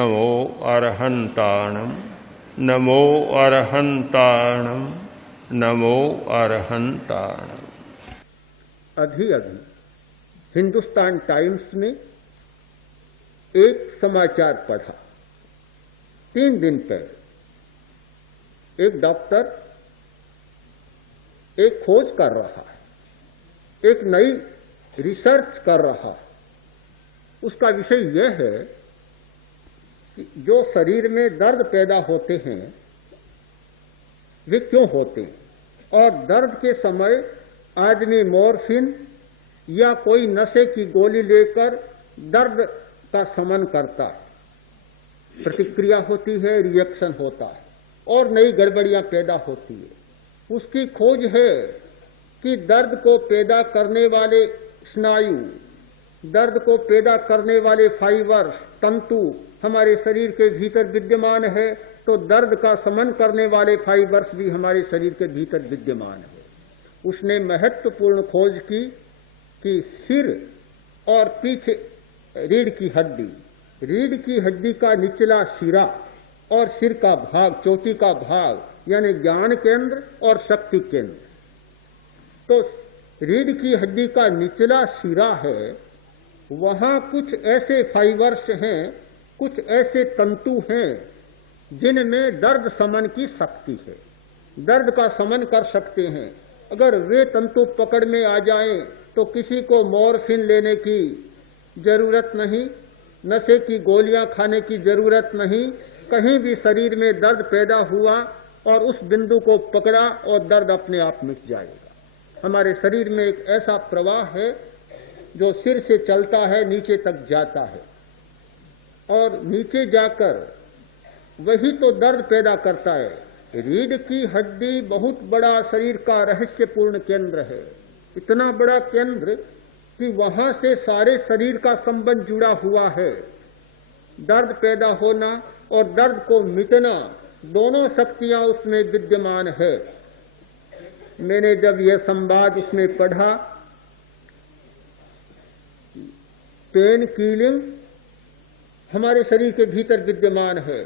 नमो अरहन्ताणं नमो अरहन्ताणं नमो अरहन्ताणं। अभी हिंदुस्तान टाइम्स में एक समाचार पढ़ा। 3 दिन पहले एक डॉक्टर एक खोज कर रहा है, एक नई रिसर्च कर रहा है। उसका विषय यह है कि जो शरीर में दर्द पैदा होते हैं वे क्यों होते हैं, और दर्द के समय आदमी मॉर्फिन या कोई नशे की गोली लेकर दर्द का शमन करता है, प्रतिक्रिया होती है, रिएक्शन होता है और नई गड़बड़ियां पैदा होती है। उसकी खोज है कि दर्द को पैदा करने वाले स्नायु, दर्द को पैदा करने वाले फाइबर्स, तंतु हमारे शरीर के भीतर विद्यमान है, तो दर्द का शमन करने वाले फाइबर्स भी हमारे शरीर के भीतर विद्यमान है। उसने महत्वपूर्ण खोज की कि सिर और पीछे रीढ़ की हड्डी का निचला सिरा और सिर का भाग, चोटी का भाग, यानी ज्ञान केंद्र और शक्ति केंद्र। तो रीढ़ की हड्डी का निचला सिरा है, वहां कुछ ऐसे फाइबर्स हैं, कुछ ऐसे तंतु हैं जिनमें दर्द शमन की शक्ति है, दर्द का शमन कर सकते हैं। अगर वे तंतु पकड़ में आ जाएं तो किसी को मॉर्फिन लेने की जरूरत नहीं, नशे की गोलियां खाने की जरूरत नहीं। कहीं भी शरीर में दर्द पैदा हुआ और उस बिंदु को पकड़ा और दर्द अपने आप मिट जाएगा। हमारे शरीर में एक ऐसा प्रवाह है जो सिर से चलता है, नीचे तक जाता है और नीचे जाकर वही तो दर्द पैदा करता है। रीढ़ की हड्डी बहुत बड़ा शरीर का रहस्यपूर्ण केंद्र है, इतना बड़ा केंद्र कि वहां से सारे शरीर का संबंध जुड़ा हुआ है। दर्द पैदा होना और दर्द को मिटना, दोनों शक्तियां उसमें विद्यमान है। मैंने जब यह संवाद उसमें पढ़ा, पेन किलिंग हमारे शरीर के भीतर विद्यमान है,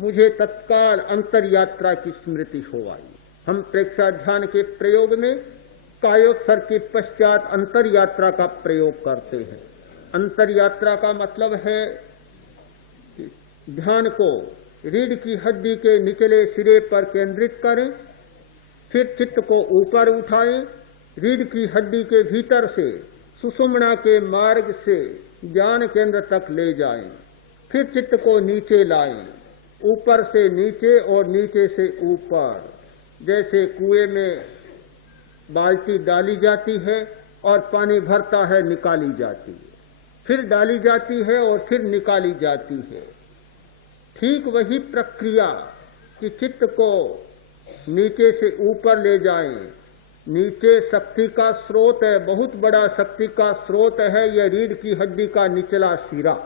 मुझे तत्काल अंतर यात्रा की स्मृति हो आई। हम प्रेक्षाध्यान के प्रयोग में कायोत्सर्ग के पश्चात अंतर यात्रा का प्रयोग करते हैं। अंतर यात्रा का मतलब है कि ध्यान को रीढ़ की हड्डी के निचले सिरे पर केंद्रित करें, फिर चित्त को ऊपर उठाएं, रीढ़ की हड्डी के भीतर से सुषुम्ना के मार्ग से ज्ञान केंद्र तक ले जाएं, फिर चित्त को नीचे लाएं, ऊपर से नीचे और नीचे से ऊपर। जैसे कुएं में बाल्टी डाली जाती है और पानी भरता है, निकाली जाती है, फिर डाली जाती है और फिर निकाली जाती है। ठीक वही प्रक्रिया कि चित्त को नीचे से ऊपर ले जाएं। नीचे शक्ति का स्रोत है, बहुत बड़ा शक्ति का स्रोत है, यह रीढ़ की हड्डी का निचला सिरा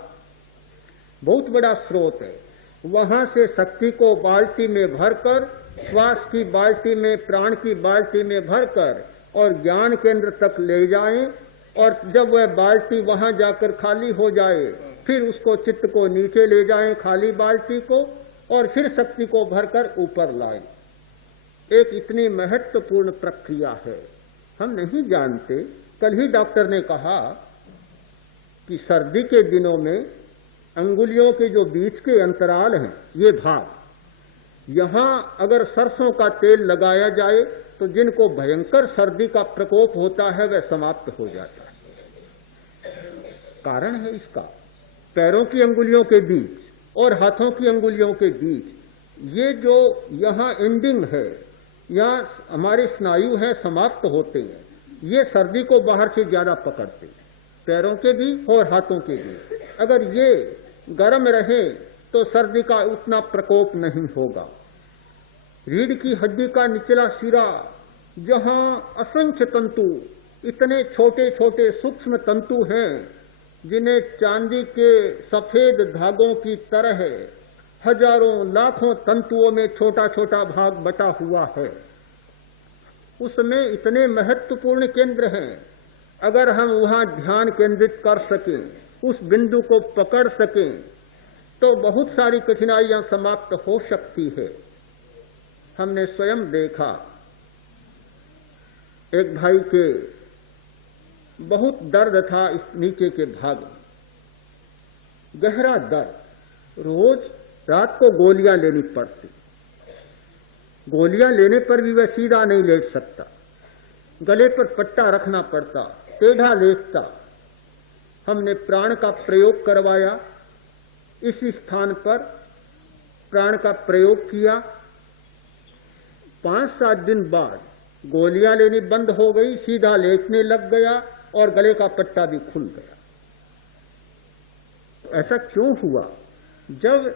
बहुत बड़ा स्रोत है। वहां से शक्ति को बाल्टी में भरकर, श्वास की बाल्टी में, प्राण की बाल्टी में भरकर और ज्ञान केंद्र तक ले जाएं, और जब वह बाल्टी वहां जाकर खाली हो जाए फिर उसको चित्त को नीचे ले जाएं, खाली बाल्टी को, और फिर शक्ति को भरकर ऊपर लाएं। एक इतनी महत्वपूर्ण प्रक्रिया है, हम नहीं जानते। कल ही डॉक्टर ने कहा कि सर्दी के दिनों में अंगुलियों के जो बीच के अंतराल हैं, ये भाग, यहां अगर सरसों का तेल लगाया जाए तो जिनको भयंकर सर्दी का प्रकोप होता है वह समाप्त हो जाता है। कारण है इसका, पैरों की अंगुलियों के बीच और हाथों की अंगुलियों के बीच ये जो यहां एंडिंग है, यहाँ हमारे स्नायु हैं, समाप्त होते हैं, ये सर्दी को बाहर से ज्यादा पकड़ते हैं, पैरों के भी और हाथों के भी। अगर ये गर्म रहे तो सर्दी का उतना प्रकोप नहीं होगा। रीढ़ की हड्डी का निचला सिरा, जहां असंख्य तंतु, इतने छोटे छोटे सूक्ष्म तंतु हैं जिन्हें चांदी के सफेद धागों की तरह हजारों लाखों तंतुओं में छोटा छोटा भाग बटा हुआ है, उसमें इतने महत्वपूर्ण केंद्र हैं। अगर हम वहां ध्यान केंद्रित कर सकें, उस बिंदु को पकड़ सकें, तो बहुत सारी कठिनाइयां समाप्त हो सकती है। हमने स्वयं देखा, एक भाई के बहुत दर्द था इस नीचे के भाग में, गहरा दर्द, रोज रात को गोलियां लेनी पड़ती। गोलियां लेने पर भी वह सीधा नहीं लेट सकता, गले पर पट्टा रखना पड़ता, टेढ़ा लेटता। हमने प्राण का प्रयोग करवाया, इसी स्थान पर प्राण का प्रयोग किया। 5-7 दिन बाद गोलियां लेनी बंद हो गई, सीधा लेटने लग गया और गले का पट्टा भी खुल गया। ऐसा क्यों हुआ? जब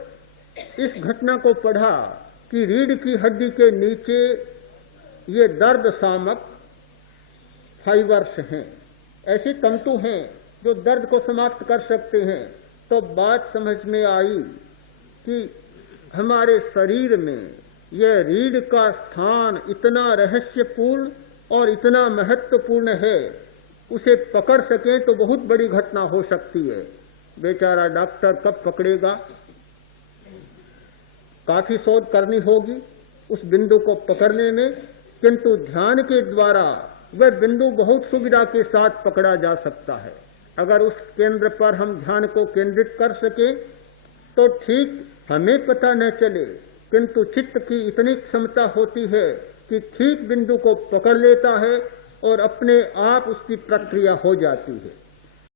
इस घटना को पढ़ा कि रीढ़ की हड्डी के नीचे ये दर्द शामक फाइबर्स हैं, ऐसे तंतु हैं जो दर्द को समाप्त कर सकते हैं, तो बात समझ में आई कि हमारे शरीर में यह रीढ़ का स्थान इतना रहस्यपूर्ण और इतना महत्वपूर्ण है, उसे पकड़ सकें तो बहुत बड़ी घटना हो सकती है। बेचारा डॉक्टर कब पकड़ेगा? काफी शोध करनी होगी उस बिंदु को पकड़ने में, किंतु ध्यान के द्वारा वह बिंदु बहुत सुविधा के साथ पकड़ा जा सकता है। अगर उस केंद्र पर हम ध्यान को केंद्रित कर सके तो ठीक हमें पता न चले, किंतु चित्त की इतनी क्षमता होती है कि ठीक बिंदु को पकड़ लेता है और अपने आप उसकी प्रक्रिया हो जाती है।